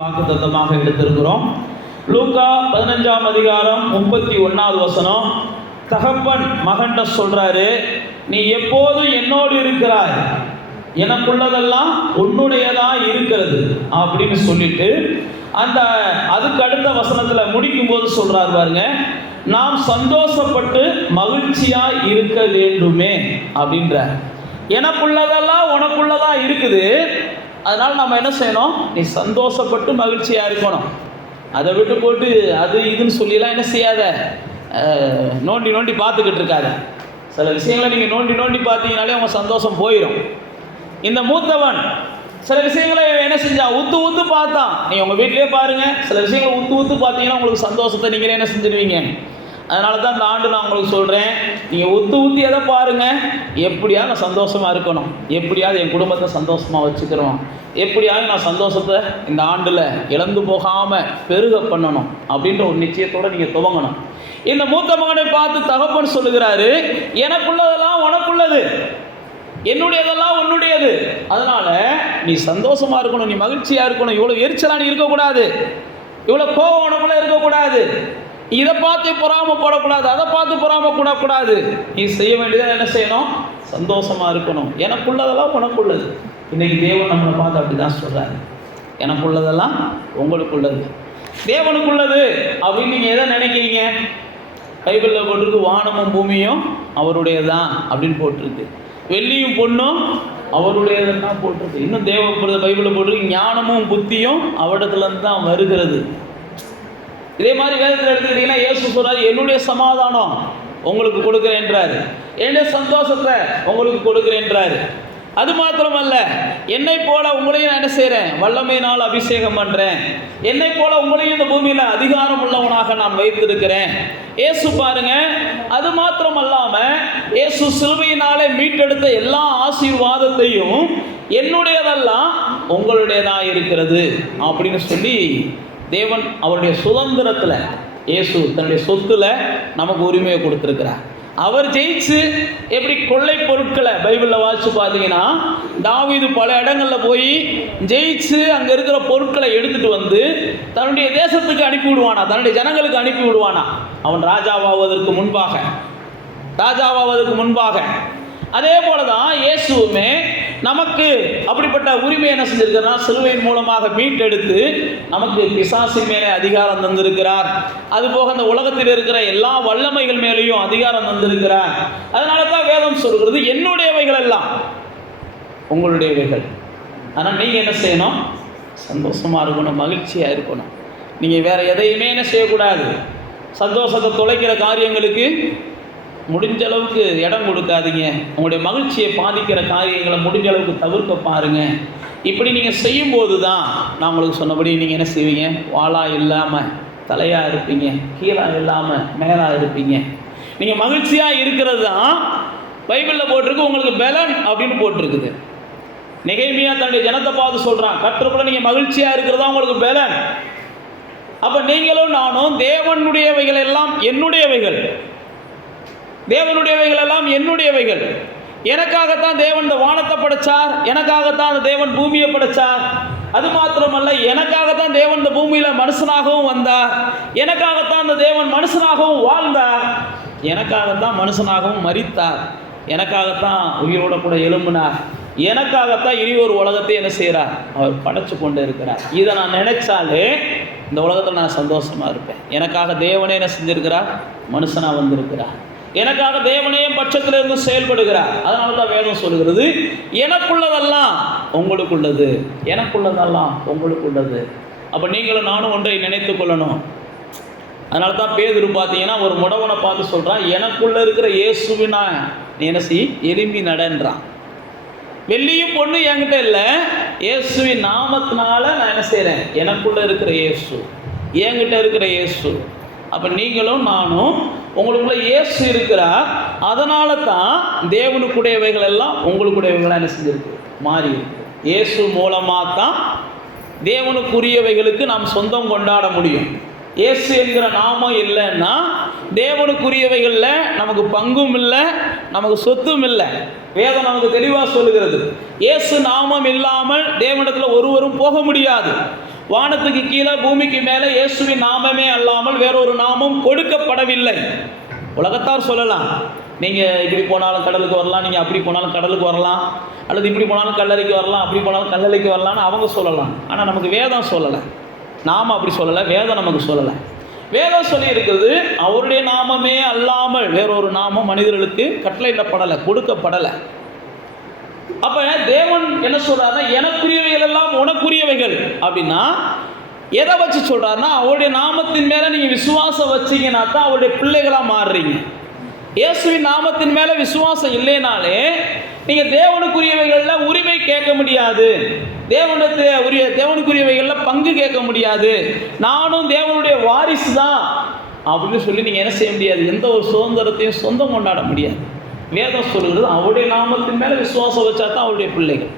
வாக்குத்தத்தமாக எடுத்திருக்கிறோம். லூக்கா 15ஆம் அதிகாரம் 31வது வசனம். தகப்பன் மகன்கிட்ட சொல்றாரு, நீ எப்போதும் என்னோடு இருக்கிறாய், எனக்குள்ளதெல்லாம் உன்னுடையதா இருக்கிறது அப்படின்னு சொல்லிட்டு அதுக்கு அடுத்த வசனத்துல முடிக்கும் போது சொல்றாரு பாருங்க, நாம் சந்தோஷப்பட்டு மகிழ்ச்சியா இருக்க வேண்டுமே அப்படின்ற. எனக்குள்ளதெல்லாம் உனக்குள்ளதா இருக்குது, அதனால நம்ம என்ன செய்யணும், நீ சந்தோஷப்பட்டு மகிழ்ச்சியா இருக்கணும். அதை விட்டு போட்டு அது இதுன்னு சொல்லிலாம் என்ன செய்யாத, நோண்டி நோண்டி பார்த்துக்கிட்டு இருக்காத. சில விஷயங்களை நீங்கள் நோண்டி நோண்டி பார்த்தீங்கனாலே உங்கள் சந்தோஷம் போயிடும். இந்த மூத்தவன் சில விஷயங்களை என்ன செஞ்சா, ஊத்து ஊத்து பார்த்தான். நீங்கள் உங்கள் வீட்டிலே பாருங்கள், சில விஷயங்களை ஊத்து ஊத்து பார்த்தீங்கன்னா உங்களுக்கு சந்தோஷத்தை நீங்களே என்ன செஞ்சிருவீங்க. அதனால தான் இந்த ஆண்டு நான் உங்களுக்கு சொல்கிறேன், நீங்கள் ஊற்றி எதை பாருங்கள், எப்படியாவது நான் சந்தோஷமாக இருக்கணும், எப்படியாவது என் குடும்பத்தை சந்தோஷமாக வச்சுக்கிறோம், எப்படியாவது நான் சந்தோஷத்தை இந்த ஆண்டில் இழந்து போகாமல் பெருக பண்ணணும் அப்படின்ற ஒரு நிச்சயத்தோடு நீங்கள் துவங்கணும். இந்த மூத்த மகனை பார்த்து தகப்பன் சொல்லுகிறாரு, எனக்குள்ளதெல்லாம் உனக்குள்ளது, என்னுடையதெல்லாம் உன்னுடையது, அதனால் நீ சந்தோஷமாக இருக்கணும், நீ மகிழ்ச்சியாக இருக்கணும், இவ்வளோ எரிச்சலாக நீ இருக்கக்கூடாது, இவ்வளோ கோபம் உனக்குள்ளே இருக்கக்கூடாது, இதை பார்த்து பொறாமப்படக்கூடாது, அதை பார்த்து பொறாமப்படக்கூடாது. நீ செய்ய வேண்டியதை என்ன செய்யணும், சந்தோஷமாக இருக்கணும். எனக்குள்ளதெல்லாம் உனக்குள்ளது. இன்றைக்கி தேவன் நம்மளை பார்த்து அப்படி தான் சொல்கிறாரு, எனக்குள்ளதெல்லாம் உங்களுக்குள்ளது, தேவனுக்குள்ளது அப்படின்னு நீங்கள் எதை நினைக்கிறீங்க? பைபிளில் போட்டிருக்கு, வானமும் பூமியும் அவருடையது தான் அப்படின்னு போட்டிருக்கு, வெள்ளியும் பொண்ணும் அவருடையதுன்னு தான் போட்டிருக்கு. இன்னும் பைபிளில் போட்டிருக்கு, ஞானமும் புத்தியும் அவரிடத்துலேருந்து தான் வருகிறது. இதே மாதிரி வேதத்தில் எடுத்துக்கிட்டீங்கன்னா இயேசு சொல்றாரு, என்னுடைய சமாதானம் உங்களுக்கு கொடுக்குறேன்றாரு, என்னுடைய சந்தோஷத்தை உங்களுக்கு கொடுக்குறேன்றாரு. அது மாத்திரமல்ல, என்னை போல உங்களையும் நான் என்ன செய்கிறேன், வல்லமையினால் அபிஷேகம் பண்ணுறேன், என்னை போல உங்களையும் இந்த பூமியில் அதிகாரம் உள்ளவனாக நான் வைத்திருக்கிறேன். இயேசு பாருங்க, அது மாத்திரம் அல்லாமல் இயேசு சிலுவையினாலே மீட்டெடுத்த எல்லா ஆசீர்வாதத்தையும் என்னுடையதெல்லாம் உங்களுடையதாக இருக்கிறது அப்படின்னு சொல்லி தேவன் அவருடைய சுதந்திரத்தில், இயேசு தன்னுடைய சொத்துல நமக்கு உரிமையை கொடுத்துருக்கிறார். அவர் ஜெயிச்சு எப்படி கொள்ளை பொருட்களை பைபிளில் வாசித்து பார்த்தீங்கன்னா, தாவீது பல இடங்களில் போய் ஜெயிச்சு அங்கே இருக்கிற பொருட்களை எடுத்துகிட்டு வந்து தன்னுடைய தேசத்துக்கு அனுப்பி விடுவானா, தன்னுடைய ஜனங்களுக்கு அனுப்பி விடுவானா, அவன் ராஜாவாவதற்கு முன்பாக. அதே போல தான் இயேசுவுமே நமக்கு அப்படிப்பட்ட உரிமை என்ன செஞ்சிருக்கிறார், சிலுவையின் மூலமாக மீட்டெடுத்து நமக்கு பிசாசின் மேலே அதிகாரம் தந்திருக்கிறார். அதுபோக அந்த உலகத்தில் இருக்கிற எல்லா வல்லமைகள் மேலேயும் அதிகாரம் தந்திருக்கிறார். அதனால தான் வேதம் சொல்கிறது, என்னுடையவைகள் எல்லாம் உங்களுடையவைகள். ஆனால் நீங்கள் என்ன செய்யணும், சந்தோஷமாக இருக்கணும், மகிழ்ச்சியாக இருக்கணும். நீங்கள் வேறு எதையுமே என்ன செய்யக்கூடாது, சந்தோஷத்தை தொலைக்கிற காரியங்களுக்கு முடிஞ்ச அளவுக்கு இடம் கொடுக்காதீங்க. உங்களுடைய மகிழ்ச்சியை பாதிக்கிற காரியங்களை முடிஞ்ச அளவுக்கு தவிர்க்க பாருங்கள். இப்படி நீங்கள் செய்யும்போது தான் நான் உங்களுக்கு சொன்னபடி நீங்கள் என்ன செய்வீங்க, வாளாக இல்லாமல் தலையாக இருப்பீங்க, கீழாக இல்லாமல் மேலாக இருப்பீங்க. நீங்கள் மகிழ்ச்சியாக இருக்கிறது தான் பைபிளில் போட்டிருக்கு, உங்களுக்கு பலன் அப்படின்னு போட்டிருக்குது. நெகேமியா தன்னுடைய ஜனத்தை பார்த்து சொல்கிறான், கற்றுக்குள்ள நீங்கள் மகிழ்ச்சியாக இருக்கிறதா உங்களுக்கு பலன். அப்போ நீங்களும் நானும் தேவனுடையவைகள் எல்லாம் என்னுடையவைகள், தேவனுடையவைகள் எல்லாம் என்னுடையவைகள். எனக்காகத்தான் தேவன் இந்த வானத்தை படைச்சார், எனக்காகத்தான் அந்த தேவன் பூமியை படைச்சார். அது மாத்திரமல்ல, எனக்காகத்தான் தேவன் இந்த பூமியில் மனுஷனாகவும் வந்தார், எனக்காகத்தான் அந்த தேவன் மனுஷனாகவும் வாழ்ந்தார், எனக்காகத்தான் மனுஷனாகவும் மரித்தார், எனக்காகத்தான் உயிரோட கூட எழும்பினார், எனக்காகத்தான் இனி ஒரு உலகத்தை என்ன செய்கிறார், அவர் படைச்சு கொண்டு இருக்கிறார். இதை நான் நினைச்சாலே இந்த உலகத்தில் நான் சந்தோஷமாக இருப்பேன். எனக்காக தேவனே என்ன செஞ்சிருக்கிறார், மனுஷனாக வந்திருக்கிறார், எனக்காக தேவனே பட்சத்தில் இருந்து செயல்படுகிறார். அதனால தான் வேதம் சொல்லுகிறது, எனக்குள்ளதெல்லாம் உங்களுக்குள்ளது, எனக்குள்ளதெல்லாம் உங்களுக்குள்ளது. அப்போ நீங்களும் நானும் ஒன்றை நினைத்து கொள்ளணும். அதனால தான் பேதுரு பார்த்தீங்கன்னா ஒரு முடவனை பார்த்து சொல்கிறான், எனக்குள்ளே இருக்கிற இயேசுவினா நீ என்ன செய், எலும்பி நடன்றான். வெள்ளியும் பொண்ணு என்கிட்ட இல்லை, இயேசுவின் நாமத்தினால நான் என்ன செய்கிறேன், எனக்குள்ளே இருக்கிற இயேசு, என்கிட்ட இருக்கிற இயேசு. அப்போ நீங்களும் நானும் உங்களுக்குள்ள இயேசு இருக்கிறார். அதனால தான் தேவனுக்குடையவைகள் எல்லாம் உங்களுக்குடையவைகளாக என்ன செஞ்சிருக்கு, மாறி இருக்கு. இயேசு மூலமாக தான் தேவனுக்குரியவைகளுக்கு நாம் சொந்தம் கொண்டாட முடியும். இயேசு என்கிற நாமம் இல்லைன்னா தேவனுக்குரியவைகளில் நமக்கு பங்கும் இல்லை, நமக்கு சொத்தும் இல்லை. வேதம் நமக்கு தெளிவாக சொல்லுகிறது, இயேசு நாமம் இல்லாமல் தேவனிடத்தில் ஒருவரும் போக முடியாது. வானத்துக்கு கீழே பூமிக்கு மேலே இயேசுவின் நாமமே அல்லாமல் வேறொரு நாமம் கொடுக்கப்படவில்லை. உலகத்தார் சொல்லலாம், நீங்கள் இப்படி போனாலும் கடலுக்கு வரலாம், நீங்கள் அப்படி போனாலும் கடலுக்கு வரலாம், அல்லது இப்படி போனாலும் கல்லறைக்கு வரலாம், அப்படி போனாலும் கல்லறைக்கு வரலாம்னு அவங்க சொல்லலாம். ஆனால் நமக்கு வேதம் சொல்லலை, நாம் அப்படி சொல்லலை, வேதம் நமக்கு சொல்லலை. வேதம் சொல்லி இருக்கிறது அவருடைய நாமமே அல்லாமல் வேறொரு நாமம் மனிதர்களுக்கு கட்டளையிடப்படலை, கொடுக்கப்படலை. அப்போ தேவன் என்ன சொல்றாருன்னா, எனக்குரியவைகள் எல்லாம் உனக்குரியவைகள் அப்படின்னா எதை வச்சு சொல்றாருன்னா, அவருடைய நாமத்தின் மேலே நீங்கள் விசுவாசம் வச்சீங்கன்னா தான் அவருடைய பிள்ளைகளாக மாறுறீங்க. இயேசுவின் நாமத்தின் மேலே விசுவாசம் இல்லைனாலே நீங்கள் தேவனுக்குரியவைகளில் உரிமை கேட்க முடியாது, தேவனுக்குரியவைகளில் பங்கு கேட்க முடியாது. நானும் தேவனுடைய வாரிசு தான் அப்படின்னு சொல்லி நீங்கள் என்ன செய்ய முடியாது, எந்த ஒரு சுதந்திரத்தையும் சொந்தம் கொண்டாட முடியாது. வேதம் சொல்கிறது அவருடைய நாமத்தின் மேலே விசுவாசம் வச்சா தான் அவருடைய பிள்ளைகள்.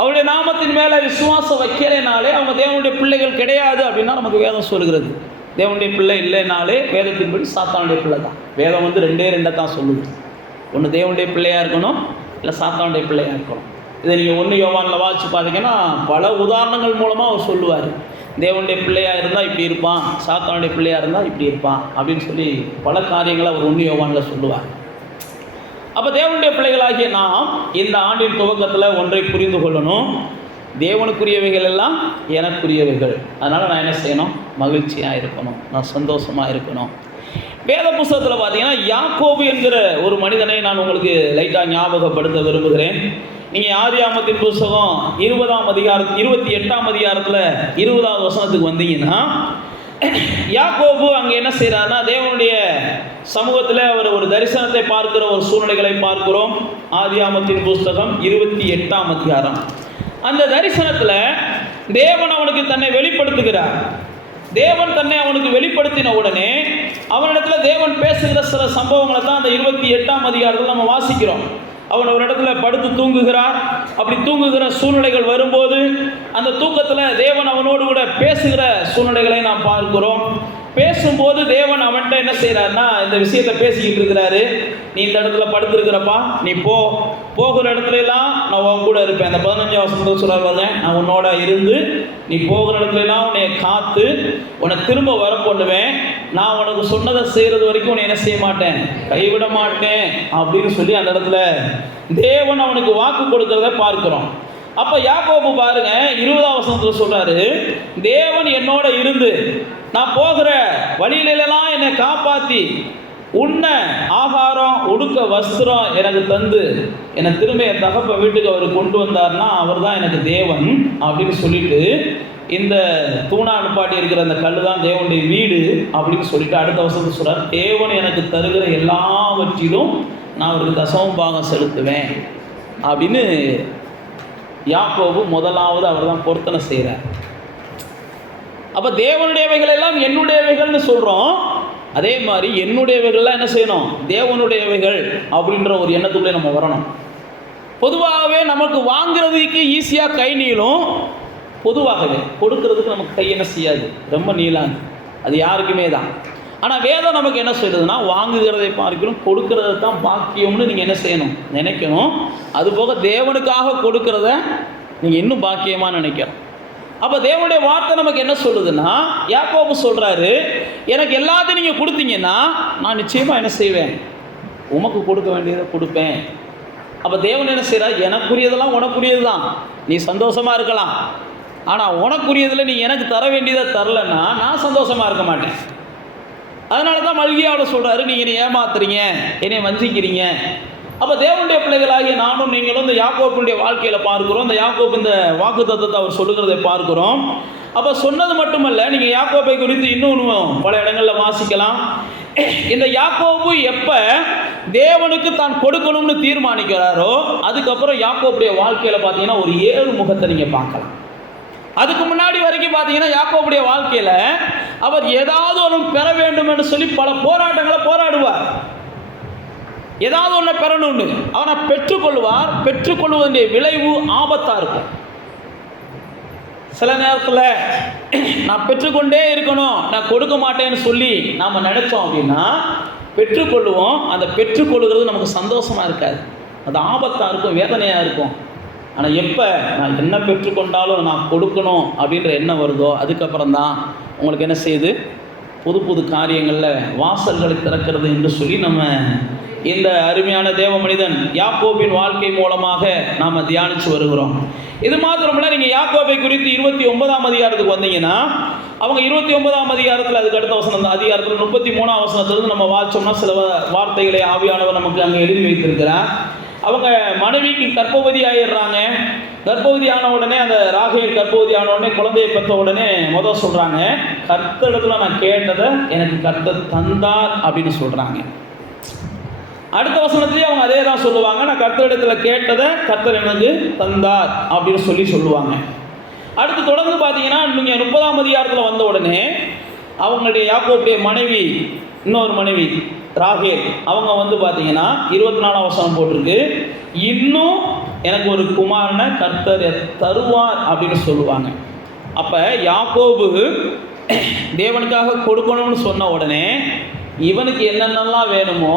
அவருடைய நாமத்தின் மேலே விசுவாசம் வைக்கிறேனாலே அவங்க தேவனுடைய பிள்ளைகள் கிடையாது அப்படின்னா நமக்கு வேதம் சொல்கிறது. தேவனுடைய பிள்ளை இல்லைனாலே வேதத்தின்படி சாத்தானுடைய பிள்ளை தான். வேதம் வந்து ரெண்டை தான் சொல்லுது, ஒன்று தேவனுடைய பிள்ளையாக இருக்கணும், இல்லை சாத்தானுடைய பிள்ளையாக இருக்கணும். இதை நீங்கள் 1 யோவானில் வாசித்து பார்த்தீங்கன்னா பல உதாரணங்கள் மூலமாக அவர் சொல்லுவார். தேவனுடைய பிள்ளையாக இருந்தால் இப்படி இருப்பான், சாத்தானுடைய பிள்ளையாக இருந்தால் இப்படி இருப்பான் அப்படின்னு சொல்லி பல காரியங்களை அவர் 1 யோவானில் சொல்லுவார். அப்போ தேவனுடைய பிள்ளைகளாகிய நாம் இந்த ஆண்டின் துவக்கத்தில் ஒன்றை புரிந்து கொள்ளணும், தேவனுக்குரியவைகள் எல்லாம் எனக்குரியவைகள். அதனால் நான் என்ன செய்யணும், மகிழ்ச்சியாக இருக்கணும், நான் சந்தோஷமாக இருக்கணும். வேத புஸ்தகத்தில் பார்த்தீங்கன்னா யாக்கோபு என்கிற ஒரு மனிதனை நான் உங்களுக்கு லைட்டாக ஞாபகப்படுத்த விரும்புகிறேன். நீங்கள் ஆதியாகமத்தின் புஸ்தகம் 28ஆம் அதிகாரத்தில் 20வது வசனத்துக்கு வந்தீங்கன்னா, யாக்கோபு அங்கே என்ன செய்கிறாருன்னா, தேவனுடைய சமூகத்தில் அவர் ஒரு தரிசனத்தை பார்க்கிற ஒரு சூழ்நிலைகளை பார்க்கிறோம். ஆதியாகமத்தின் புஸ்தகம் 28ஆம் அதிகாரம். அந்த தரிசனத்தில் தேவன் அவனுக்கு தன்னை வெளிப்படுத்துகிறார். தேவன் தன்னை அவனுக்கு வெளிப்படுத்தின உடனே அவனிடத்தில் தேவன் பேசுகிற சில சம்பவங்களை தான் அந்த 28ஆம் அதிகாரத்தில் நம்ம வாசிக்கிறோம். அவன் ஒரு இடத்துல படுத்து தூங்குகிறார். அப்படி தூங்குகிற சூழ்நிலைகள் வரும்போது அந்த தூக்கத்தில் தேவன் அவனோடு கூட பேசுகிற சூழ்நிலைகளை நாம் பார்க்கிறோம். பேசும்போது தேவன் அவன்கிட்ட என்ன செய்கிறாருன்னா, இந்த விஷயத்தை பேசிக்கிட்டு இருக்கிறாரு. நீ இந்த இடத்துல படுத்துருக்கிறப்பா, நீ போகிற இடத்துல எல்லாம் நான் உன் கூட இருப்பேன். அந்த 15ஆம் வசனத்தில் சொல்லுவாங்க, நான் உன்னோட இருந்து நீ போகிற இடத்துல எல்லாம் உன்னை காத்து உன்னை திரும்ப வர பண்ணுவேன். நான் உனக்கு சொன்னதை செய்கிறது வரைக்கும் உன்னை என்ன செய்ய மாட்டேன், கைவிட மாட்டேன் அப்படின்னு சொல்லி அந்த இடத்துல தேவன் அவனுக்கு வாக்கு கொடுக்கிறத பார்க்கிறோம். அப்போ யாக்கோபு பாருங்க 20ஆம் வசனத்தில் சொல்றாரு, தேவன் என்னோட இருந்து நான் போகிற வழியிலெல்லாம் என்னை காப்பாற்றி உண்ண ஆகாரம் உடுக்க வஸ்திரம் எனக்கு தந்து என்னை திரும்ப என் தகப்ப வீட்டுக்கு அவர் கொண்டு வந்தார்னா அவர் தான் எனக்கு தேவன் அப்படின்னு சொல்லிட்டு, இந்த தூணா அனுப்பாட்டி இருக்கிற அந்த கல் தான் தேவனுடைய வீடு அப்படின்னு சொல்லிட்டு அடுத்த வசனத்தை சொல்றார், தேவன் எனக்கு தருகிற எல்லாவற்றிலும் நான் அவருக்கு தசம பாகம் செலுத்துவேன் அப்படின்னு யாக்கோபு முதலாவது அவர் தான் பொருத்தனை செய்கிறார். அப்போ தேவனுடையவைகள் எல்லாம் என்னுடையவைகள்னு சொல்கிறோம். அதே மாதிரி என்னுடையவைகள்லாம் என்ன செய்யணும், தேவனுடையவைகள் அப்படின்ற ஒரு எண்ணத்துக்குள்ளே நம்ம வரணும். பொதுவாகவே நமக்கு வாங்குறதுக்கு ஈஸியாக கை நீளும், பொதுவாகவே கொடுக்கறதுக்கு நமக்கு கை என்ன செய்யாது, ரொம்ப நீளாது. அது யாருக்குமே தான். ஆனால் வேதம் நமக்கு என்ன சொல்லுதுன்னா, வாங்குகிறதை பார்க்கணும், கொடுக்கறது தான் பாக்கியம்னு நீங்கள் என்ன செய்யணும், நினைக்கணும். அதுபோக தேவனுக்காக கொடுக்கறத நீங்கள் இன்னும் பாக்கியமாக நினைக்கணும். அப்போ தேவனுடைய வார்த்தை நமக்கு என்ன சொல்லுதுன்னா, யாக்கோபு சொல்கிறாரு, எனக்கு எல்லாத்தையும் நீங்கள் கொடுத்தீங்கன்னா நான் நிச்சயமாக என்ன செய்வேன், உமக்கு கொடுக்க வேண்டியதை கொடுப்பேன். அப்போ தேவன் என்ன செய்கிறார், எனக்குரியதெல்லாம் உனக்குரியது தான், நீ சந்தோஷமாக இருக்கலாம். ஆனால் உனக்குரியதில் நீ எனக்கு தர வேண்டியதை தரலைன்னா நான் சந்தோஷமாக இருக்க மாட்டேன். அதனால தான் மல்கியாவில் சொல்கிறாரு, நீங்கள் என்னை ஏமாத்துறீங்க, என்னை வஞ்சிக்கிறீங்க. அப்போ தேவனுடைய பிள்ளைகளாகிய நானும் நீங்களும் இந்த யாக்கோபுடைய வாழ்க்கையில் பார்க்குறோம். இந்த யாக்கோபு இந்த வாக்கு தத்தத்தை அவர் சொல்லுகிறதை பார்க்குறோம். அப்போ சொன்னது மட்டுமல்ல, நீங்கள் யாக்கோபை குறித்து இன்னும் பல இடங்களில் வாசிக்கலாம். இந்த யாக்கோபு எப்போ தேவனுக்கு தான் கொடுக்கணும்னு தீர்மானிக்கிறாரோ அதுக்கப்புறம் யாக்கோபுடைய வாழ்க்கையில் பார்த்தீங்கன்னா ஒரு 7 முகத்தை நீங்கள் பார்க்கலாம். அதுக்கு முன்னாடி வரைக்கும் பார்த்தீங்கன்னா யாக்கோபுடைய வாழ்க்கையில் அவர் ஏதாவது ஒன்று பெற வேண்டும் என்று சொல்லி பல போராட்டங்களை போராடுவார். ஏதாவது ஒன்று பெறணும்னு அவனை பெற்றுக்கொள்வார். பெற்றுக்கொள்வதனுடைய விளைவு ஆபத்தாக இருக்கும். சில நேரத்தில் நான் பெற்றுக்கொண்டே இருக்கணும், நான் கொடுக்க மாட்டேன்னு சொல்லி நாம் நினைச்சோம் அப்படின்னா பெற்றுக்கொள்வோம். அந்த பெற்றுக்கொள்கிறது நமக்கு சந்தோஷமாக இருக்காது, அது ஆபத்தாக இருக்கும், வேதனையாக இருக்கும். ஆனால் எப்போ நான் என்ன பெற்றுக்கொண்டாலும் நான் கொடுக்கணும் அப்படின்ற எண்ணம் வருதோ அதுக்கப்புறம் தான் உங்களுக்கு என்ன செய்யுது, புது புது காரியங்களில் வாசல்களை திறக்கிறது என்று சொல்லி நம்ம இந்த அருமையான தேவ மனிதன் யாக்கோபின் வாழ்க்கை மூலமாக நாம் தியானித்து வருகிறோம். இது மாத்திரமில்ல, நீங்கள் யாக்கோபை குறித்து 29ஆம் அதிகாரத்துக்கு வந்தீங்கன்னா அவங்க 29ஆம் அதிகாரத்தில் அதுக்கு அடுத்த வசனம் அதிகாரத்தில் 33ஆம் வசனத்திலிருந்து நம்ம வாசிச்சோம்னா சில வார்த்தைகளை ஆவியானவர் நமக்கு அங்கே எழுதி வைத்திருக்கிறார். அவங்க மனைவிக்கு கர்ப்பவதி ஆயிடுறாங்க. கர்ப்பவதி ஆன உடனே அந்த ராகேல் கர்ப்பவதி ஆன உடனே குழந்தையை பெற்ற உடனே முதல் சொல்கிறாங்க, கர்த்தரிடத்துல நான் கேட்டதை எனக்கு கர்த்தர் தந்தார் அப்படின்னு சொல்கிறாங்க. அடுத்த வசனத்திலேயே அவங்க அதே தான் சொல்லுவாங்க, நான் கர்த்தரிடத்தில் கேட்டதை கர்த்தர் எனக்கு தந்தார் அப்படின்னு சொல்லுவாங்க. அடுத்து தொடர்ந்து பார்த்தீங்கன்னா நீங்கள் 30ஆம் அதிகாரத்தில் வந்த உடனே அவங்களுடைய யாக்கோபுடைய மனைவி, இன்னொரு மனைவி ராகேல், அவங்க பார்த்தீங்கன்னா 24ஆம் வசனம் போட்டிருக்கு, இன்னும் எனக்கு ஒரு குமாரனை கர்த்தர் தருவார் அப்படின்னு சொல்லுவாங்க. அப்போ யாக்கோபு தேவனுக்காக கொடுக்கணும்னு சொன்ன உடனே இவனுக்கு என்னென்னலாம் வேணுமோ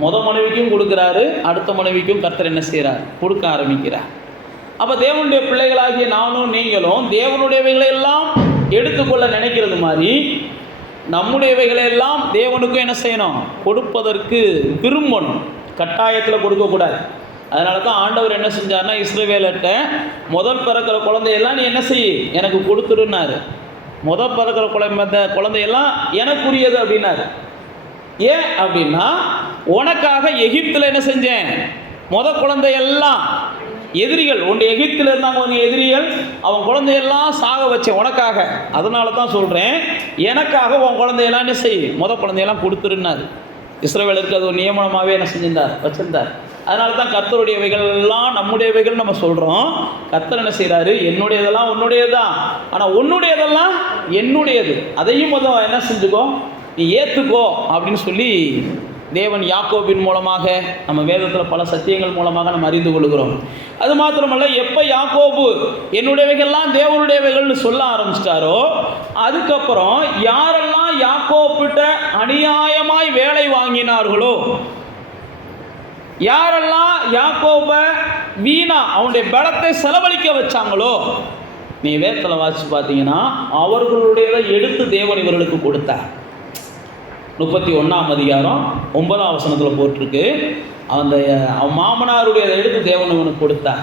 மனைவிக்கும் கொடுக்குறாரு, அடுத்த மனைவிக்கும் கர்த்தர் என்ன செய்கிறார், கொடுக்க ஆரம்பிக்கிறார். அப்போ தேவனுடைய பிள்ளைகளாகிய நானும் நீங்களும் தேவனுடையவைகளெல்லாம் எடுத்துக்கொள்ள நினைக்கிறது மாதிரி நம்முடையவைகளெல்லாம் தேவனுக்கும் என்ன செய்யணும், கொடுப்பதற்கு விரும்பணும், கட்டாயத்தில் கொடுக்கக்கூடாது. அதனால தான் ஆண்டவர் என்ன செஞ்சார்னா இஸ்ரவேலர்கிட்ட முதல் பிறக்கிற குழந்தையெல்லாம் நீ என்ன செய் எனக்கு கொடுத்துருன்னாரு. முதல் பிறக்கிற குழந்தையெல்லாம் எனக்குரியது அப்படின்னாரு. ஏன் அப்படின்னா உனக்காக எகிப்தில் என்ன செஞ்சேன், குழந்தையெல்லாம் எதிரிகள் உண்டு, எகிப்தில் இருந்தாங்க அவங்க எதிரிகள், அவன் குழந்தையெல்லாம் சாக வச்சேன் உனக்காக. அதனால தான் சொல்கிறேன், எனக்காக உன் குழந்தையெல்லாம் என்ன செய், குழந்தையெல்லாம் கொடுத்துருன்னாரு. இஸ்ரவேலருக்கு அது ஒரு நியமனமாகவே என்ன செஞ்சிருந்தார், வச்சிருந்தார். அதனால தான் கர்த்தருடையவைகள்லாம் நம்முடையவைகள் நம்ம சொல்கிறோம். கர்த்தர் என்ன செய்கிறாரு, என்னுடையதெல்லாம் உன்னுடையது தான், ஆனால் உன்னுடையதெல்லாம் என்னுடையது, அதையும் முதல் என்ன செஞ்சுக்கோ, நீ ஏற்றுக்கோ அப்படின்னு சொல்லி தேவன் யாக்கோபின் மூலமாக நம்ம வேதத்தில் பல சத்தியங்கள் மூலமாக நம்ம அறிந்து கொள்கிறோம். அது மாத்திரமல்ல, எப்போ யாக்கோபு என்னுடையவைகள்லாம் தேவனுடையவைகள்னு சொல்ல ஆரம்பிச்சிட்டாரோ அதுக்கப்புறம் யாரெல்லாம் யாக்கோபிட்ட அநியாயமாய் வேலை வாங்கினார்களோ, யாரெல்லாம் யாக்கோபை வீணா அவனுடைய பலத்தை செலவழிக்க வச்சாங்களோ, நீ வேதத்தில் வாசித்து பார்த்தீங்கன்னா அவர்களுடையதை எடுத்து தேவன் இவர்களுக்கு கொடுத்தார். 31ஆம் அதிகாரம் 9ஆம் வசனத்தில் போட்டிருக்கு, அந்த அவன் மாமனாருடைய எடுத்து தேவன் இவனுக்கு கொடுத்தார்.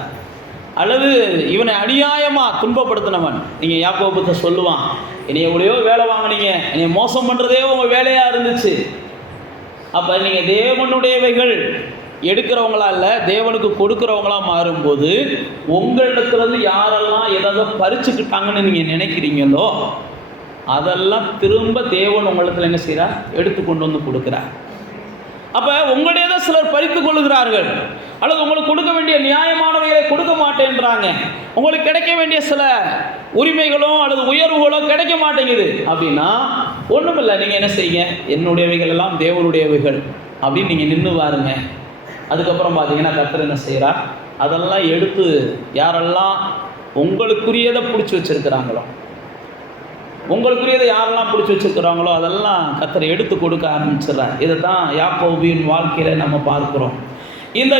அல்லது இவனை அநியாயமாக துன்பப்படுத்தினவன், நீங்கள் யாக்கோபுத்தை சொல்லுவான், என்னை எவ்வளையோ வேலை வாங்கினீங்க, என்னை மோசம் பண்ணுறதே உங்கள் வேலையாக இருந்துச்சு. அப்போ நீங்கள் தேவனுடையவைகள் எடுக்கிறவங்களா இல்லை தேவனுக்கு கொடுக்குறவங்களா மாறும்போது உங்களிடத்துலேருந்து யாரெல்லாம் எதாவது பறிச்சுக்கிட்டாங்கன்னு நீங்கள் நினைக்கிறீங்களோ அதெல்லாம் திரும்ப தேவன் உங்களிடத்தில் என்ன செய்கிறார், எடுத்து கொண்டு வந்து கொடுக்குறார். அப்போ உங்களுடையதை சிலர் பறித்து கொள்ளுகிறார்கள், அல்லது உங்களுக்கு கொடுக்க வேண்டிய நியாயமானவைகளை கொடுக்க மாட்டேன்றாங்க, உங்களுக்கு கிடைக்க வேண்டிய சில உரிமைகளோ அல்லது உயர்வுகளோ கிடைக்க மாட்டேங்குது அப்படின்னா ஒன்றுமில்லை, நீங்கள் என்ன செய்யுங்க, என்னுடையவைகள் எல்லாம் தேவனுடையவைகள் அப்படின்னு நீங்கள் நின்று பாருங்க. அதுக்கப்புறம் பார்த்தீங்கன்னா கர்த்தர் என்ன செய்கிறார், அதெல்லாம் எடுத்து யாரெல்லாம் உங்களுக்குரியதை பிடிச்சி வச்சுருக்கிறாங்களோ, உங்களுக்குரியதை யாரெல்லாம் பிடிச்சி வச்சுருக்கிறாங்களோ அதெல்லாம் கர்த்தர் எடுத்து கொடுக்க ஆரம்பிச்சிடுறார். இதை தான் யாக்கோபின் வாழ்க்கையில் நம்ம பார்க்குறோம். இந்த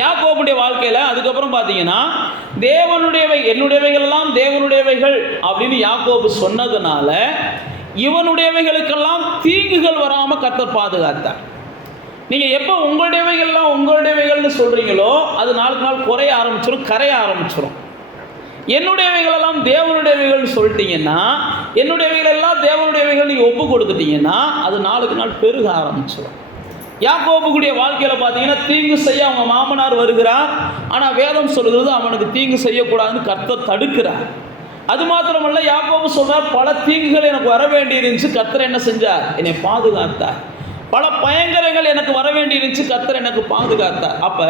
யாக்கோபுடைய வாழ்க்கையில் அதுக்கப்புறம் பார்த்தீங்கன்னா தேவனுடையவை என்னுடையவைகள் எல்லாம் தேவனுடையவைகள் அப்படின்னு யாக்கோபு சொன்னதுனால இவனுடையவைகளுக்கெல்லாம் தீங்குகள் வராமல் கர்த்தர் பாதுகாத்தார். நீங்கள் எப்போ உங்களுடையவைகள்லாம் உங்களுடையவைகள்னு சொல்கிறீங்களோ அது நாளுக்கு நாள் குறைய ஆரம்பிச்சிடும், கரைய ஆரம்பிச்சிடும். என்னுடையவைகளெல்லாம் தேவனுடையவைகள்னு சொல்லிட்டீங்கன்னா, என்னுடையவைகள் எல்லாம் தேவனுடையவைகள் நீங்கள் ஒப்பு கொடுத்துட்டீங்கன்னா அது நாளுக்கு நாள் பெருக ஆரம்பிச்சிடும். யாக்கோபுடைய வாழ்க்கையில் பார்த்தீங்கன்னா தீங்கு செய்ய அவங்க மாமனார் வருகிறார், ஆனால் வேதம் சொல்கிறது அவனுக்கு தீங்கு செய்யக்கூடாதுன்னு கர்த்தர் தடுக்கிறார். அது மாத்திரமல்ல, யாக்கோபு சொல்கிறார், பல தீங்குகள் எனக்கு வர வேண்டியிருந்துச்சு, கர்த்தர் என்ன செஞ்சார், என்னை பாதுகாத்தார். பல பயங்கரங்கள் எனக்கு வர வேண்டியிருந்துச்சு, கர்த்தர் எனக்கு பாதுகாத்தார். அப்போ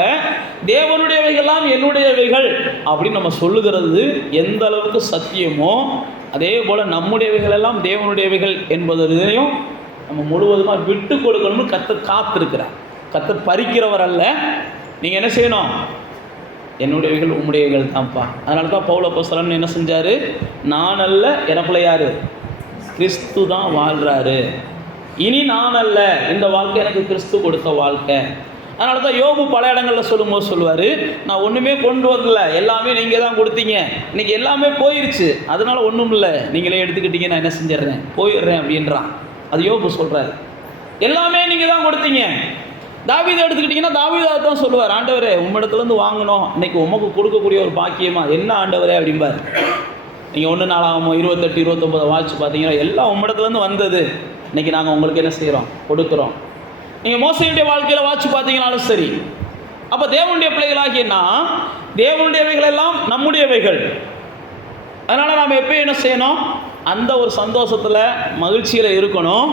தேவனுடையவைகள்லாம் என்னுடையவைகள் அப்படின்னு நம்ம சொல்லுகிறது எந்த அளவுக்கு சத்தியமோ அதே போல் நம்முடையவைகள் எல்லாம் தேவனுடையவைகள் என்பதையும் நம்ம முழுவதுமாக விட்டு கொடுக்கணும்னு கர்த்தர் காத்திருக்கிறார். கர்த்தர் பறிக்கிறவர் அல்ல. நீங்கள் என்ன செய்யணும், என்னுடையவைகள் உம்முடையவைகள் தான்ப்பா. அதனால தான் பவுல் அப்போஸ்தலன் என்ன செஞ்சார், நான் அல்ல எனக்குள்ள யார், கிறிஸ்து தான் வாழ்கிறாரு. இனி நான் அல்ல, இந்த வாழ்க்கை எனக்கு கிறிஸ்து கொடுத்த வாழ்க்கை. அதனால தான் யோபு பல இடங்களில் சொல்லும்போது சொல்லுவார், நான் ஒன்றுமே கொண்டு வரல, எல்லாமே நீங்கள் தான் கொடுத்தீங்க, இன்றைக்கி எல்லாமே போயிடுச்சு, அதனால் ஒன்றும் இல்லை, நீங்களே எடுத்துக்கிட்டீங்க, நான் என்ன செஞ்சிடறேன், போயிடுறேன் அப்படின்றான். அது யோபு சொல்கிறாரு, எல்லாமே நீங்கள் தான் கொடுத்தீங்க. தாவீதை எடுத்துக்கிட்டிங்கன்னா தாவீதை தான் சொல்லுவார், ஆண்டவரே உம்மிடத்துலேருந்து வாங்கணும், இன்றைக்கி உமக்கு கொடுக்கக்கூடிய ஒரு பாக்கியமா என்ன ஆண்டவரே அப்படிம்பார். நீங்கள் 1 நாளாகமோ 28 29 வாட்ச் பார்த்தீங்கன்னா எல்லாம் உம்மிடத்துலேருந்து வந்தது, இன்றைக்கி நாங்கள் உங்களுக்கு என்ன செய்கிறோம், கொடுக்குறோம். நீங்கள் மோசையுடைய வாழ்க்கையில் வாட்ச் பார்த்தீங்கன்னாலும் சரி. அப்போ தேவனுடைய பிள்ளைகளாகியன்னா தேவனுடையவைகள் எல்லாம் நம்முடையவைகள். அதனால் நாம் எப்போ என்ன செய்யணும், அந்த ஒரு சந்தோஷத்தில் மகிழ்ச்சியில் இருக்கணும்.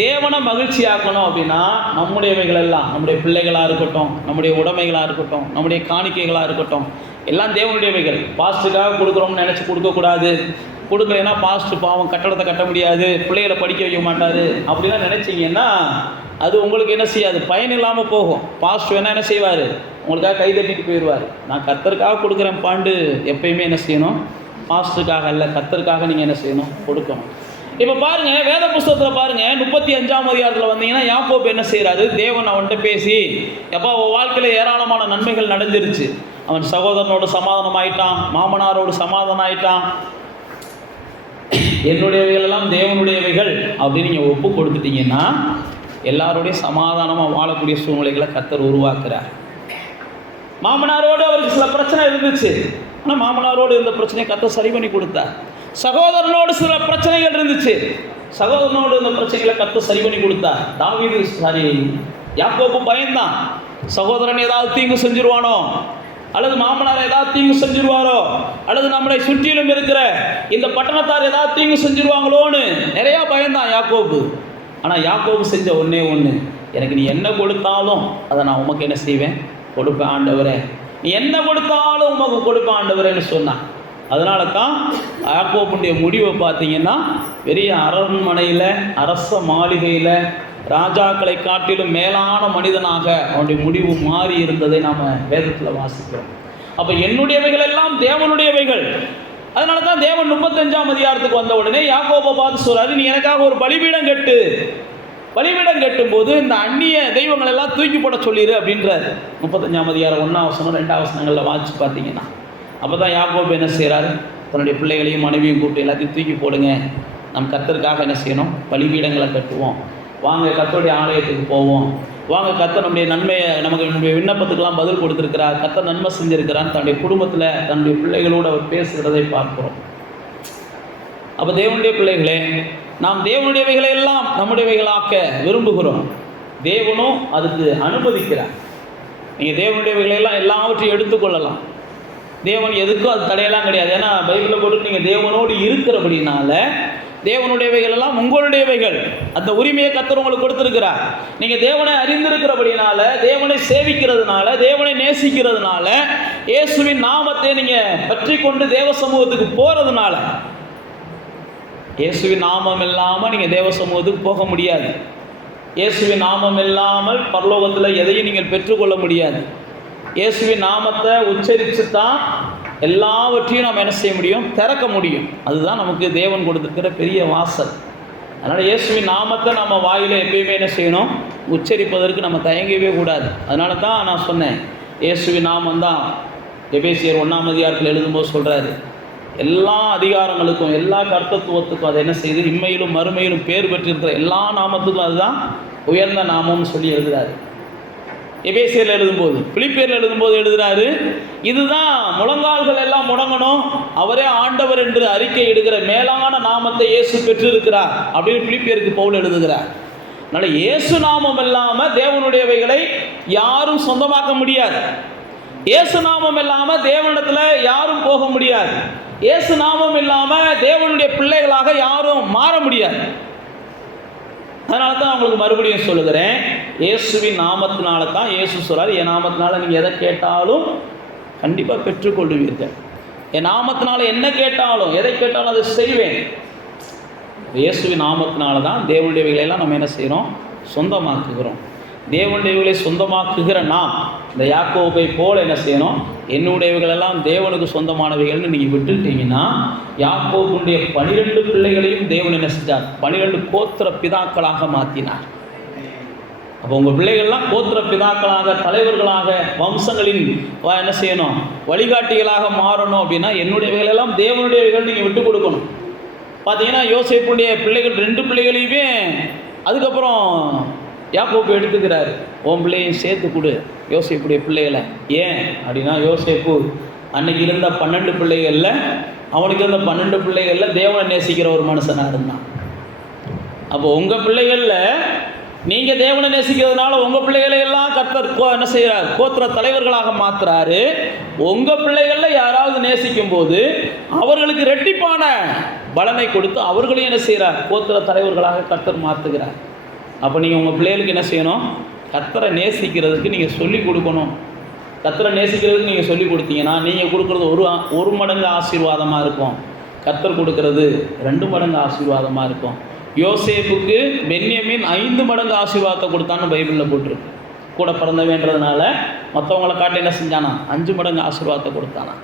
தேவனை மகிழ்ச்சி ஆக்கணும் அப்படின்னா நம்முடையவைகள் எல்லாம், நம்முடைய பிள்ளைகளாக இருக்கட்டும், நம்முடைய உடைமைகளாக இருக்கட்டும், நம்முடைய காணிக்கைகளாக இருக்கட்டும், எல்லாம் தேவனுடையவைகள். பாஸ்ட்டுக்காக கொடுக்குறோம்னு நினச்சி கொடுக்கக்கூடாது. கொடுக்கலைன்னா பாஸ்ட் பாவம் கட்டடத்தை கட்ட முடியாது, பிள்ளைகளை படிக்க வைக்க மாட்டார் அப்படிலாம் நினச்சிங்கன்னா அது உங்களுக்கு என்ன செய்யாது, பயன் இல்லாமல் போகும். பாஸ்ட் வேணால் என்ன செய்வார், உங்களுக்காக கை தட்டிட்டு போயிடுவார். நான் கர்த்தருக்காக கொடுக்குறேன் பாண்டு எப்பயுமே என்ன செய்யணும், பாஸ்ட்டுக்காக இல்லை, கர்த்தருக்காக நீங்கள் என்ன செய்யணும், கொடுக்கணும். இப்போ பாருங்கள், வேத புஸ்தகத்தில் பாருங்கள் 35ஆம் அதிகாரத்தில் வந்தீங்கன்னா யாக்கோபு என்ன செய்கிறாரு, தேவன் அவன்கிட்ட பேசி, எப்போ அவன் வாழ்க்கையில் ஏராளமான நன்மைகள் நடந்துருச்சு, அவன் சகோதரனோடு சமாதானம் ஆயிட்டான், மாமனாரோடு சமாதானம் ஆயிட்டான், என்னுடையவைகள் எல்லாம் தேவனுடையவைகள் அப்படின்னு நீங்கள் ஒப்பு கொடுத்துட்டீங்கன்னா எல்லாரோடைய சமாதானமாக வாழக்கூடிய சூழ்நிலைகளை கர்த்தர் உருவாக்குறார். மாமனாரோடு அவருக்கு சில பிரச்சனை இருந்துச்சு, ஆனால் மாமனாரோடு இருந்த பிரச்சனையை கர்த்தர் சரி பண்ணி கொடுத்தார். சகோதரனோடு சில பிரச்சனைகள் இருந்துச்சு, சகோதரனோடு இருந்த பிரச்சனைகளை கர்த்தர் சரி பண்ணி கொடுத்தார். தாவீது யாக்கோபு பயந்தான், சகோதரன் ஏதாவது தீங்கு செஞ்சிருவானோ, அல்லது மாமனார் ஏதாவது தீங்கு செஞ்சிருவாரோ, அல்லது நம்மளை சுற்றிலும் இருக்கிற இந்த பட்டணத்தார் ஏதாவது தீங்கு செஞ்சிருவாங்களோன்னு நிறையா பயந்தான் யாக்கோபு. ஆனால் யாக்கோபு செஞ்ச ஒன்றே ஒன்று, எனக்கு நீ என்ன கொடுத்தாலும் அதை நான் உமக்கு என்ன செய்வேன், கொடுப்பேன் ஆண்டவரே, நீ என்ன கொடுத்தாலும் உமக்கு கொடுப்பேன் ஆண்டவரேன்னு சொன்னான். அதனால தான் யாக்கோபுடைய முடிவை பார்த்தீங்கன்னா பெரிய அரண்மனையில், அரச மாளிகையில், ராஜாக்களை காட்டிலும் மேலான மனிதனாக அவனுடைய முடிவு மாறி இருந்ததை நாம் வேதத்தில் வாசிக்கிறோம். அப்போ என்னுடையவைகள் எல்லாம் தேவனுடையவைகள். அதனால தான் தேவன் 35ஆம் அதிகாரத்துக்கு வந்த உடனே யாக்கோபை பார்த்து சொல்றாரு, நீ எனக்காக ஒரு பலிபீடம் கட்டு, பலிபீடம் கட்டும்போது இந்த அந்நிய தெய்வங்கள் எல்லாம் தூக்கி போட சொல்லிடு அப்படின்றாரு. 35ஆம் அதிகாரம் 1ஆம் வசனம் 2ஆம் வசனங்களில் வாசிச்சு பார்த்தீங்கன்னா அப்போ தான் யாக்கோபு என்ன செய்கிறாரு, தன்னுடைய பிள்ளைகளையும் மனைவியும் கூப்பிட்டு எல்லாத்தையும் தூக்கி போடுங்க, நம் கர்த்தருக்காக என்ன செய்யணும், பலிபீடங்களை கட்டுவோம், வாங்க கர்த்தருடைய ஆலயத்துக்கு போவோம், வாங்க கர்த்தர் நம்முடைய நன்மையை, நமக்கு நம்முடைய விண்ணப்பத்துக்கெல்லாம் பதில் கொடுத்துருக்கிறார், கர்த்தர் நன்மை செஞ்சுருக்கிறான்னு தன்னுடைய குடும்பத்தில் தன்னுடைய பிள்ளைகளோடு அவர் பேசுகிறதை பார்க்கிறோம். அப்போ தேவனுடைய பிள்ளைகளே, நாம் தேவனுடையவைகளை எல்லாம் நம்முடையவைகளாக்க விரும்புகிறோம், தேவனும் அதுக்கு அனுமதிக்கிறார். நீங்கள் தேவனுடையவைகளை எல்லாம் எல்லாவற்றையும் எடுத்துக்கொள்ளலாம், தேவன் எதுக்கும் அது தடையெல்லாம் கிடையாது. ஏன்னா பைபிளில் போட்டு நீங்கள் தேவனோடு இருக்கிறபடினால தேவனுடையவைகள் எல்லாம் உங்களுடையவைகள், அந்த உரிமையை கர்த்தர் உங்களுக்கு கொடுத்துருக்கிறார். நீங்கள் தேவனை அறிந்திருக்கிறபடினால, தேவனை சேவிக்கிறதுனால, தேவனை நேசிக்கிறதுனால, இயேசுவின் நாமத்தை நீங்கள் பற்றி கொண்டு தேவ சமூகத்துக்கு போகிறதுனால, இயேசுவின் நாமம் இல்லாமல் நீங்கள் தேவ சமூகத்துக்கு போக முடியாது. இயேசுவின் நாமம் இல்லாமல் பரலோகத்தில் எதையும் நீங்கள் பெற்றுக்கொள்ள முடியாது. இயேசுவின் நாமத்தை உச்சரித்து தான் எல்லாவற்றையும் நாம் என்ன செய்ய முடியும், திறக்க முடியும். அதுதான் நமக்கு தேவன் கொடுத்துருக்கிற பெரிய வாசல். அதனால் இயேசுவின் நாமத்தை நம்ம வாயில் எப்பயுமே என்ன செய்யணும், உச்சரிப்பதற்கு நம்ம தயங்கவே கூடாது. அதனால தான் நான் சொன்னேன், இயேசுவின் நாமம் தான் எபேசியர் 1ஆம் அதிகாரத்தில் எழுதும்போது சொல்கிறாரு, எல்லா அதிகாரங்களுக்கும் எல்லா கர்த்தத்துவத்துக்கும் அது என்ன செய்யுது, இம்மையிலும் மறுமையிலும் பேர் பெற்றிருக்கிற எல்லா நாமத்துக்கும் அதுதான் உயர்ந்த நாமம்னு சொல்லி எழுதுகிறாரு. எபேசியரில் எழுதும்போது, பிலிப்பியரில் எழுதும்போது எழுதுகிறாரு, இதுதான் முழங்கால்கள் எல்லாம் முடங்கணும், அவரே ஆண்டவர் என்று அறிக்கை எடுக்கிற மேலான நாமத்தை இயேசு பெற்றிருக்கிறார் அப்படின்னு பிலிப்பியருக்கு பவுல் எழுதுகிறார். அதனால் இயேசு நாமம் இல்லாமல் தேவனுடையவைகளை யாரும் சொந்தமாக்க முடியாது. இயேசு நாமம் இல்லாமல் தேவனிடத்தில் யாரும் போக முடியாது. இயேசு நாமம் இல்லாமல் தேவனுடைய பிள்ளைகளாக யாரும் மாற முடியாது. அதனால தான் அவங்களுக்கு மறுபடியும் சொல்லுகிறேன், இயேசுவின் நாமத்தினால தான் இயேசு சொல்கிறார், என் நாமத்தினால நீங்கள் எதை கேட்டாலும் கண்டிப்பாக பெற்றுக்கொள்வீர்கள், என் நாமத்தினால என்ன கேட்டாலும் எதை கேட்டாலும் அதை செய்வேன். இயேசுவின் நாமத்தினால தான் தேவனுடையவைகளெல்லாம் நம்ம என்ன செய்கிறோம், சொந்தமாக்குகிறோம். தேவனுடையவைகளை சொந்தமாக்குகிற நாம் இந்த யாக்கோபை போல் என்ன செய்யணும், என்னுடையவைகளெல்லாம் தேவனுக்கு சொந்தமானவைகள்னு நீங்கள் விட்டுட்டீங்கன்னா, யாக்கோபுடைய 12 பிள்ளைகளையும் தேவன் என்ன செஞ்சார், 12 கோத்திர பிதாக்களாக மாற்றினார். அப்போ உங்கள் பிள்ளைகள்லாம் கோத்திர பிதாக்களாக, தலைவர்களாக, வம்சங்களின் என்ன செய்யணும், வழிகாட்டிகளாக மாறணும் அப்படின்னா என்னுடையவைகளெல்லாம் தேவனுடையவைகள் நீங்கள் விட்டு கொடுக்கணும். பார்த்தீங்கன்னா யோசேப்புடைய பிள்ளைகள் 2 பிள்ளைகளையுமே அதுக்கப்புறம் யாக்கோபு எடுத்துக்கிறாரு. உன் பிள்ளையும் சேர்த்து கொடு யோசேப்புடைய பிள்ளைகளை. ஏன் அப்படின்னா யோசேப்பு அன்னைக்கு இருந்த 12 பிள்ளைகளில், அவனுக்கு இருந்த 12 பிள்ளைகளில் தேவனை நேசிக்கிற ஒரு மனுஷனாக இருந்தான். அப்போ உங்கள் பிள்ளைகளில் நீங்கள் தேவனை நேசிக்கிறதுனால உங்கள் பிள்ளைகளை எல்லாம் கர்த்தர் என்ன செய்கிறார், கோத்திர தலைவர்களாக மாற்றுறாரு. உங்கள் பிள்ளைகளில் யாராவது நேசிக்கும் போது அவர்களுக்கு ரெட்டிப்பான பலனை கொடுத்து அவர்களையும் என்ன செய்கிறார், கோத்திர தலைவர்களாக கர்த்தர் மாற்றுகிறார். அப்போ நீங்கள் உங்கள் பிள்ளைகளுக்கு என்ன செய்யணும், கர்த்தரை நேசிக்கிறதுக்கு நீங்கள் சொல்லிக் கொடுக்கணும். கர்த்தரை நேசிக்கிறதுக்கு நீங்கள் சொல்லிக் கொடுத்தீங்கன்னா நீங்கள் கொடுக்குறது ஒரு மடங்கு ஆசீர்வாதமாக இருக்கும், கர்த்தர் கொடுக்கறது 2 மடங்கு ஆசீர்வாதமாக இருக்கும். யோசேப்புக்கு பென்யமீன் 5 மடங்கு ஆசீர்வாதத்தை கொடுத்தான்னு பைபிளில் போட்டிருக்கு. கூட பிறந்தவேன்றதுனால மற்றவங்களை காட்டி என்ன செஞ்சானா, 5 மடங்கு ஆசீர்வாதத்தை கொடுத்தானா.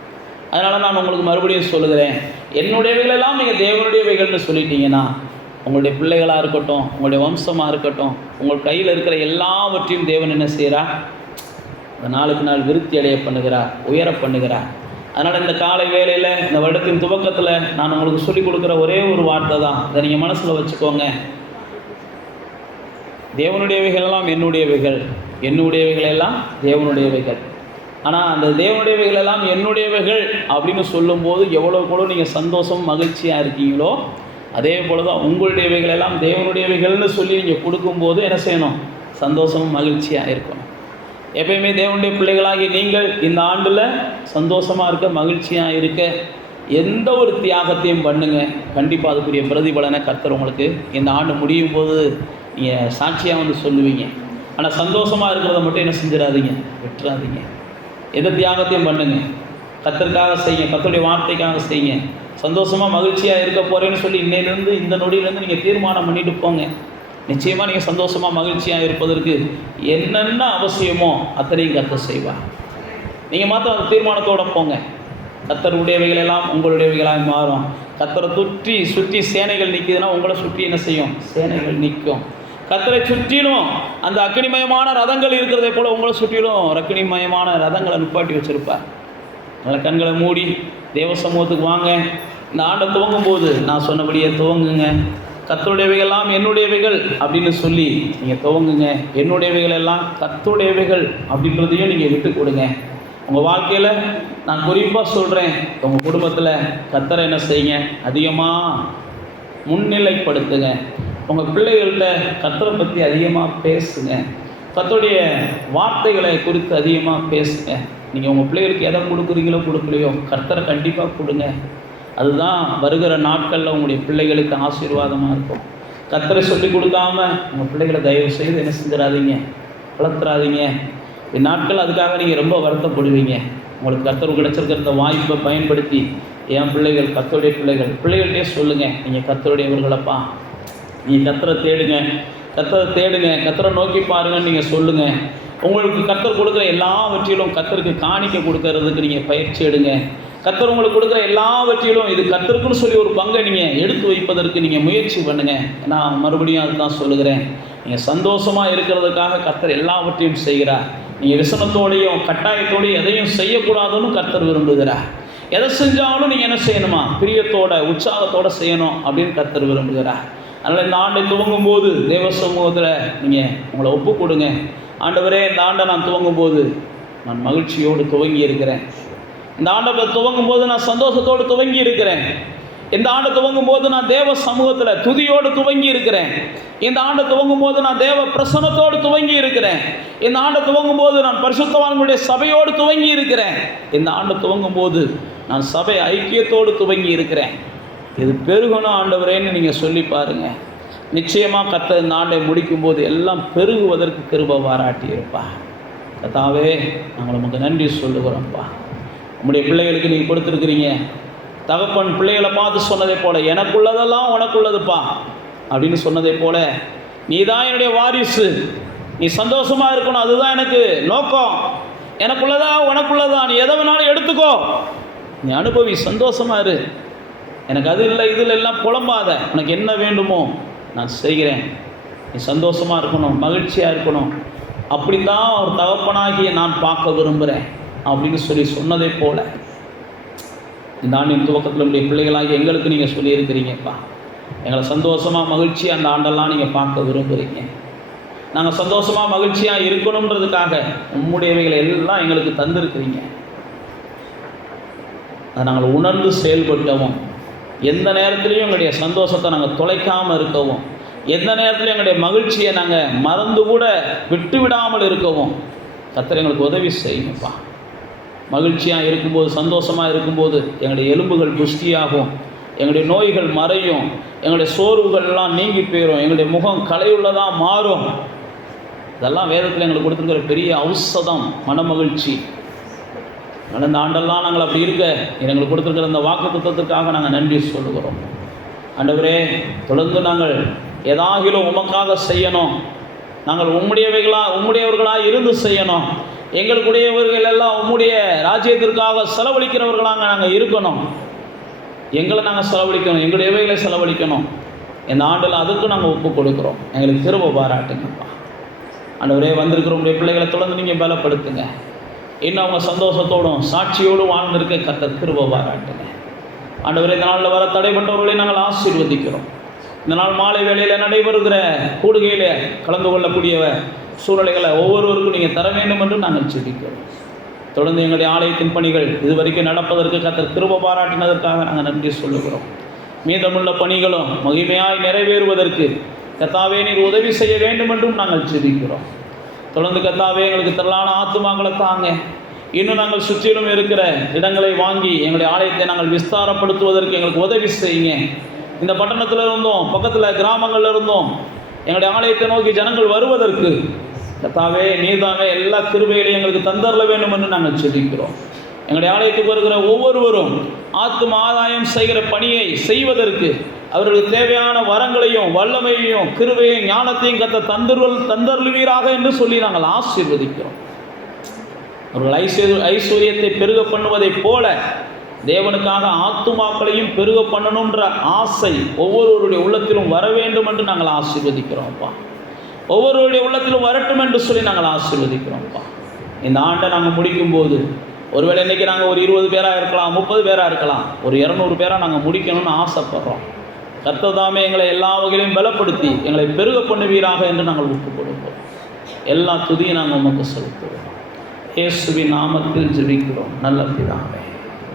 அதனால் நான் உங்களுக்கு மறுபடியும் சொல்லுகிறேன், என்னுடையவைகளெல்லாம் நீங்கள் தேவனுடையவைகள்னு சொல்லிட்டீங்கன்னா உங்களுடைய பிள்ளைகளாக இருக்கட்டும், உங்களுடைய வம்சமாக இருக்கட்டும், உங்கள் கையில் இருக்கிற எல்லாவற்றையும் தேவன் என்ன செய்கிறார், நாளுக்கு நாள் விருத்தி அடைய பண்ணுகிறார், உயர பண்ணுகிறார். அதனால் இந்த காலை வேளையில், இந்த வருடத்தின் துவக்கத்தில் நான் உங்களுக்கு சொல்லிக் கொடுக்குற ஒரே ஒரு வார்த்தை தான், அதை நீங்கள் மனசில் வச்சுக்கோங்க. தேவனுடையவைகள் எல்லாம் என்னுடையவைகள், என்னுடையவைகள் எல்லாம் தேவனுடையவைகள். ஆனால் அந்த தேவனுடையவைகள் எல்லாம் என்னுடையவைகள் அப்படின்னு சொல்லும்போது எவ்வளோ கூட நீங்கள் சந்தோஷம் மகிழ்ச்சியாக இருக்கீங்களோ, அதே போல் தான் உங்களுடையவைகள் எல்லாம் தேவனுடையவைகள்னு சொல்லி நீங்கள் கொடுக்கும்போது என்ன செய்யணும், சந்தோஷமும் மகிழ்ச்சியாக இருக்கணும். எப்பயுமே தேவனுடைய பிள்ளைகளாகி நீங்கள் இந்த ஆண்டில் சந்தோஷமாக இருக்க, மகிழ்ச்சியாக இருக்க, எந்த ஒரு தியாகத்தையும் பண்ணுங்கள். கண்டிப்பாக அதுக்குரிய பிரதிபலனை கர்த்தர் உங்களுக்கு இந்த ஆண்டு முடியும் போது நீங்கள் சாட்சியாக வந்து சொல்லுவீங்க. ஆனால் சந்தோஷமாக இருக்கிறத மட்டும் என்ன செஞ்சிடாதீங்க, விட்டுறாதீங்க. எந்த தியாகத்தையும் பண்ணுங்கள், கர்த்தருக்காக செய்யுங்க, கர்த்தருடைய வார்த்தைக்காக செய்யுங்க. சந்தோஷமாக மகிழ்ச்சியாக இருக்க போகிறேன்னு சொல்லி இன்னையிலேருந்து, இந்த நொடியிலேருந்து நீங்கள் தீர்மானம் பண்ணிட்டு போங்க. நிச்சயமாக நீங்கள் சந்தோஷமாக மகிழ்ச்சியாக இருப்பதற்கு என்னென்ன அவசியமோ அத்தனையும் கர்த்தர் செய்வார். நீங்கள் மாத்திரம் அந்த தீர்மானத்தோடு போங்க. கர்த்தருடையவைகள் எல்லாம் உங்களுடையவைகளாக மாறும். கர்த்தரை சுற்றி சேனைகள் நிற்குதுன்னா உங்களை சுற்றி என்ன செய்யும், சேனைகள் நிற்கும். கர்த்தரை சுற்றிலும் அந்த அக்னிமயமான ரதங்கள் இருக்கிறதை போல் உங்களை சுற்றிலும் அக்னிமயமான ரதங்களை நிப்பாட்டி வச்சுருப்பார். அதில் கண்களை மூடி தேவ சமூகத்துக்கு வாங்க. இந்த ஆண்டை துவங்கும் போது நான் சொன்னபடியே துவங்குங்க. கர்த்தருடையவைகள்லாம் என்னுடையவைகள் அப்படின்னு சொல்லி நீங்கள் துவங்குங்க. என்னுடையவைகள் எல்லாம் கர்த்தருடையவைகள் அப்படின்றதையும் நீங்கள் விட்டு கொடுங்க. உங்கள் வாழ்க்கையில் நான் குறிப்பாக சொல்கிறேன், உங்கள் குடும்பத்தில் கர்த்தரை என்ன செய்யுங்க, அதிகமாக முன்னிலைப்படுத்துங்க. உங்கள் பிள்ளைகள்கிட்ட கர்த்தரை பற்றி அதிகமாக பேசுங்க. கர்த்தருடைய வார்த்தைகளை குறித்து அதிகமாக பேசுங்க. நீங்கள் உங்கள் பிள்ளைகளுக்கு எதை கொடுக்குறீங்களோ கொடுக்கலையோ கர்த்தரை கண்டிப்பாக கொடுங்க. அதுதான் வருகிற நாட்களில் உங்களுடைய பிள்ளைகளுக்கு ஆசீர்வாதமாக இருக்கும். கர்த்தரை சொல்லி கொடுக்காம உங்கள் பிள்ளைகளை தயவு செய்து என்ன செஞ்சிடாதீங்க, வளர்த்துறாதீங்க. இந்நாட்கள் அதுக்காக நீங்கள் ரொம்ப வருத்தப்படுவீங்க. உங்களுக்கு கர்த்தர் கிடைச்சிருக்கிற இந்த வாய்ப்பை பயன்படுத்தி என் பிள்ளைகள் கர்த்தருடைய பிள்ளைகள்கிட்டே சொல்லுங்கள், நீங்கள் கர்த்தருடையவர்களப்பா, நீங்கள் கர்த்தரை தேடுங்க, கர்த்தரை நோக்கி பாருங்கன்னு நீங்கள் சொல்லுங்கள். உங்களுக்கு கர்த்தர் கொடுக்குற எல்லாவற்றிலும் கர்த்தருக்கு காணிக்கை கொடுக்கறதுக்கு நீங்கள் பயிற்சி எடுங்க. கர்த்தர் உங்களுக்கு கொடுக்குற எல்லாவற்றிலும் இது கர்த்தருக்குன்னு சொல்லி ஒரு பங்கை நீங்கள் எடுத்து வைப்பதற்கு நீங்கள் முயற்சி பண்ணுங்கள். நான் மறுபடியும் அதுதான் சொல்லுகிறேன், நீங்கள் சந்தோஷமாக இருக்கிறதுக்காக கர்த்தர் எல்லாவற்றையும் செய்கிறார். நீங்கள் விசனத்தோடையும் கட்டாயத்தோடையும் எதையும் செய்யக்கூடாதுன்னு கர்த்தர் விரும்புகிறார். எதை செஞ்சாலும் நீங்கள் என்ன செய்யணுமா, பிரியத்தோட உற்சாகத்தோடு செய்யணும் அப்படின்னு கர்த்தர் விரும்புகிறார். அதனால் இந்த ஆண்டை துவங்கும் போது தேவ சமூகத்தில் நீங்கள் உங்களை ஒப்பு கொடுங்க. ஆண்டவரே, இந்த ஆண்டை நான் துவங்கும் போது நான் மகிழ்ச்சியோடு துவங்கி இருக்கிறேன். இந்த ஆண்டை துவங்கும் போது நான் சந்தோஷத்தோடு துவங்கி இருக்கிறேன். இந்த ஆண்டை துவங்கும் போது நான் தேவ சமூகத்தில் துதியோடு துவங்கி இருக்கிறேன். இந்த ஆண்டை துவங்கும் போது நான் தேவ பிரசன்னத்தோடு துவங்கி இருக்கிறேன். இந்த ஆண்டை துவங்கும் போது நான் பரிசுத்தவான்களுடைய சபையோடு துவங்கி இருக்கிறேன். இந்த ஆண்டை துவங்கும் போது நான் சபை ஐக்கியத்தோடு துவங்கி இருக்கிறேன். இது பெருகணும் ஆண்டவரேன்னு நீங்கள் சொல்லி பாருங்கள். நிச்சயமாக கர்த்தர் இந்த ஆண்டை முடிக்கும்போது எல்லாம் பெருகுவதற்கு கிருபை பாராட்டி இருப்பா. கர்த்தாவே, நாங்கள் உமக்கு நன்றி சொல்லுகிறோம்ப்பா. உங்களுடைய பிள்ளைகளுக்கு நீங்கள் கொடுத்துருக்குறீங்க. தகப்பன் பிள்ளைகளை பார்த்து சொன்னதை போல எனக்குள்ளதெல்லாம் உனக்குள்ளதுப்பா அப்படின்னு சொன்னதை போல நீ தான் என்னுடைய வாரிசு, நீ சந்தோஷமாக இருக்கணும், அதுதான் எனக்கு நோக்கம். எனக்குள்ளதா உனக்குள்ளதா, நீ எதை வேணாலும் எடுத்துக்கோ, நீ அனுபவி, சந்தோஷமாக இரு. எனக்கு அது இல்லை இதில் எல்லாம் புலம்பாத, உனக்கு என்ன வேண்டுமோ நான் செய்கிறேன். நீ சந்தோஷமாக இருக்கணும், மகிழ்ச்சியாக இருக்கணும், அப்படித்தான் ஒரு தகப்பனாகிய நான் பார்க்க விரும்புகிறேன் அப்படின்னு சொன்னதை போல இந்த ஆண்டின் துவக்கத்தில் உங்களுடைய பிள்ளைகளாகி எங்களுக்கு நீங்கள் சொல்லியிருக்கிறீங்கப்பா. எங்களை சந்தோஷமாக மகிழ்ச்சியாக அந்த ஆண்டெல்லாம் நீங்கள் பார்க்க விரும்புகிறீங்க. நாங்கள் சந்தோஷமாக மகிழ்ச்சியாக இருக்கணுன்றதுக்காக உம்முடையவைகளை எல்லாம் எங்களுக்கு தந்திருக்கிறீங்க. அதை நாங்கள் உணர்ந்து செயல்பட்டவும், எந்த நேரத்துலையும் எங்களுடைய சந்தோஷத்தை நாங்கள் தொலைக்காமல் இருக்கவும், எந்த நேரத்துலையும் எங்களுடைய மகிழ்ச்சியை நாங்கள் மறந்து கூட விட்டு விடாமல் இருக்கவும் கர்த்தர் எங்களுக்கு உதவி செய்யுங்கப்பா. மகிழ்ச்சியாக இருக்கும்போது, சந்தோஷமாக இருக்கும்போது எங்களுடைய எலும்புகள் புஷ்டியாகும், எங்களுடைய நோய்கள் மறையும், எங்களுடைய சோர்வுகள்லாம் நீங்கி போயிடும், எங்களுடைய முகம் கலையுள்ளதாக மாறும். இதெல்லாம் வேதத்தில் எங்களுக்கு கொடுத்துருக்கிற பெரிய ஔஷதம் மனமகிழ்ச்சி. கடந்த ஆண்டெல்லாம் நாங்கள் அப்படி இருக்க எங்களுக்கு கொடுத்துருக்கிற அந்த வாக்குத்தத்தத்துக்காக நாங்கள் நன்றி சொல்லுகிறோம். ஆண்டவரே, தொடர்ந்து நாங்கள் ஏதாகிலும் உமக்காக செய்யணும், நாங்கள் உம்முடையவர்களாக இருந்து செய்யணும், எங்களுக்குடையவர்கள் எல்லாம் உம்முடைய ராஜ்யத்திற்காக செலவழிக்கிறவர்களாக நாங்கள் இருக்கணும். எங்களை நாங்கள் செலவழிக்கணும், எங்களுடையவைகளை செலவழிக்கணும். இந்த ஆண்டில் அதுக்கும் நாங்கள் ஒப்பு கொடுக்குறோம். எங்களுக்கு கிருபை பாராட்டுங்கப்பா. ஆண்டவரே, வந்திருக்கிற உங்களுடைய பிள்ளைகளை தொடர்ந்து நீங்கள் பலப்படுத்துங்க. இன்னும் அவங்க சந்தோஷத்தோடும் சாட்சியோடும் வாழ்ந்திருக்க கர்த்தர் கிருபை பாராட்டுங்க. ஆண்டவரே, இந்த நாளில் வர தடைப்பட்டவர்களை நாங்கள் ஆசீர்வதிக்கிறோம். இந்த நாள் மாலை வேளையில் நடைபெறுகிற கூடுகையில் கலந்து கொள்ளக்கூடிய சூழ்நிலைகளை ஒவ்வொருவருக்கும் நீங்கள் தர வேண்டும் என்று நாங்கள் ஜெபிக்கிறோம். தொடர்ந்து எங்களுடைய ஆலயத்தின் பணிகள் இதுவரைக்கும் நடப்பதற்கு கர்த்தர் கிருபை பாராட்டினதற்காக நாங்கள் நன்றி சொல்லுகிறோம். மீதமுள்ள பணிகளும் மகிமையாய் நிறைவேறுவதற்கு கர்த்தாவே நீர் உதவி செய்ய வேண்டும் என்றும் நாங்கள் ஜெபிக்கிறோம். தொடர்ந்து கர்த்தாவே எங்களுக்கு திரளான ஆத்துமாக்களை தாங்க. இன்னும் நாங்கள் சுற்றிலும் இருக்கிற இடங்களை வாங்கி எங்களுடைய ஆலயத்தை நாங்கள் விஸ்தாரப்படுத்துவதற்கு எங்களுக்கு உதவி செய்யுங்க. இந்த பட்டணத்தில் இருந்தோம், பக்கத்தில் கிராமங்களில் இருந்தோம் எங்களுடைய ஆலயத்தை நோக்கி ஜனங்கள் வருவதற்கு கர்த்தாவே நீர்தாவே எல்லா கிருபைகளையும் எங்களுக்கு தந்தரல வேண்டும் என்று நாங்கள் ஜெபிக்கிறோம். எங்களுடைய ஆலயத்துக்கு வருகிற ஒவ்வொருவரும் ஆத்தும ஆதாயம் செய்கிற பணியை செய்வதற்கு அவர்களுக்கு தேவையான வரங்களையும் வல்லமையையும் கிருபையும் ஞானத்தையும் தந்தருள்வீராக என்று சொல்லி நாங்கள் ஆசீர்வதிக்கிறோம். அவர்கள் ஐஸ்வர்யத்தை பெருக பண்ணுவதைப் போல தேவனுக்காக ஆத்துமாக்களையும் பெருக பண்ணணுன்ற ஆசை ஒவ்வொருவருடைய உள்ளத்திலும் வர வேண்டும் என்று நாங்கள் ஆசீர்வதிக்கிறோம்ப்பா. ஒவ்வொருவருடைய உள்ளத்திலும் வரட்டும் என்று சொல்லி நாங்கள் ஆசீர்வதிக்கிறோம்ப்பா. இந்த ஆண்டை நாங்கள் முடிக்கும்போது ஒருவேளை இன்றைக்கி நாங்கள் ஒரு 20 பேராக இருக்கலாம், 30 பேராக இருக்கலாம், ஒரு 200 பேராக நாங்கள் முடிக்கணும்னு ஆசைப்படுறோம். கர்த்தர் தாமே எங்களை எல்லா வகையிலையும் பலப்படுத்தி எங்களை பெருக பண்ணுவீராக என்று நாங்கள் ஒப்புக் கொடுப்போம். எல்லா துதியும் நாங்கள் உமக்கு செலுத்துகிறோம். இயேசுவின் நாமத்தில் ஜெபிக்கிறோம் நல்ல பிதாவே.